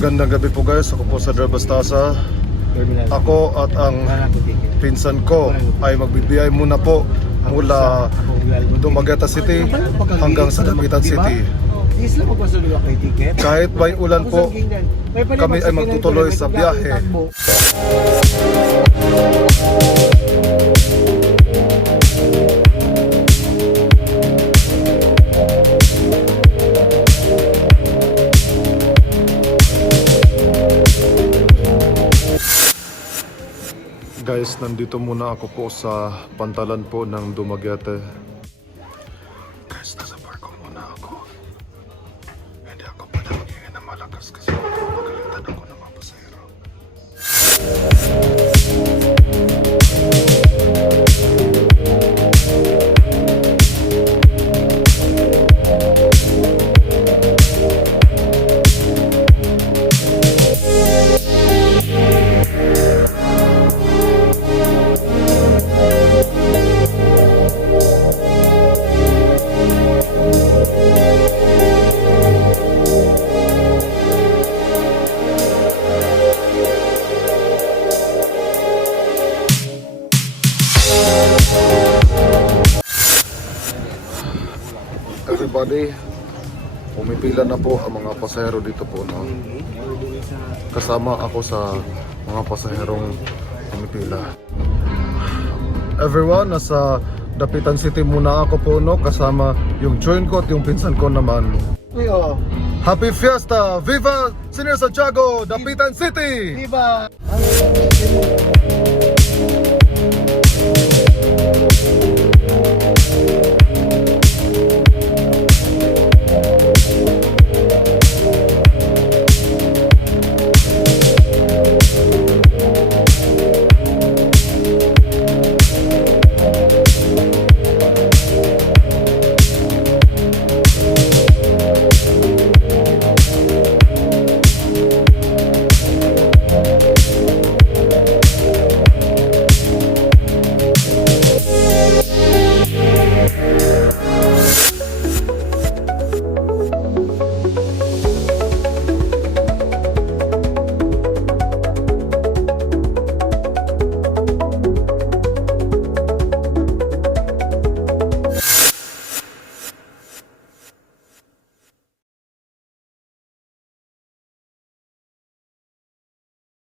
Magandang gabi po guys, ako po sa Drabastasa. Ako at ang pinsan ko ay magbibiyay muna po mula Dumaguete City hanggang sa Dapitan City. Kahit may ulan po, kami ay magtutuloy sa biyahe. Guys, nandito muna ako po sa pantalan po ng Dumaguete. Guys, nasa parko muna ako. Hindi ako pwede magingin na malakas kasi magalitan ako ng mga pasahero. Everybody, pumipila na po ang mga pasahero dito po, no? Kasama ako sa mga pasaherong pumipila. Everyone, nasa Dapitan City muna ako po, no? Kasama yung join ko at yung pinsan ko naman. Happy Fiesta! Viva Senior Santiago, Dapitan City! Viva!